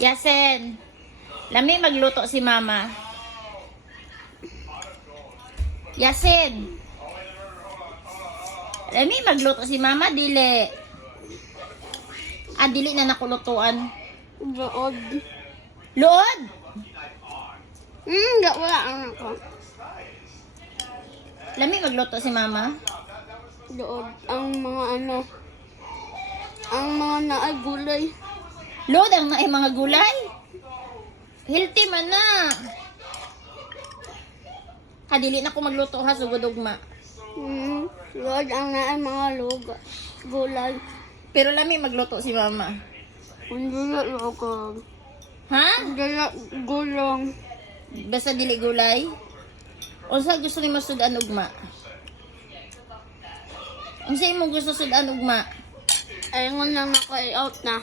Yasen, lami magluto si mama. Yasin, lami magluto si mama, dili. Dili na nakulutuan. Dood. Luod! Wala ang ako. Lami magluto si mama. Dood. Ang mga ang mga naay gulay. Luod ang naay mga gulay. Healthy man na. Dili na ko magluto ha, sugod ugma. Dood ang naay mga gulay. Pero lami magluto si mama. Hindi na logam. Ha? Hindi na gulong. Basta dili gulay. Unsa gusto nimo sudan ugma? Unsa imong gusto sudan ugma? Ayun lang ako i-out na.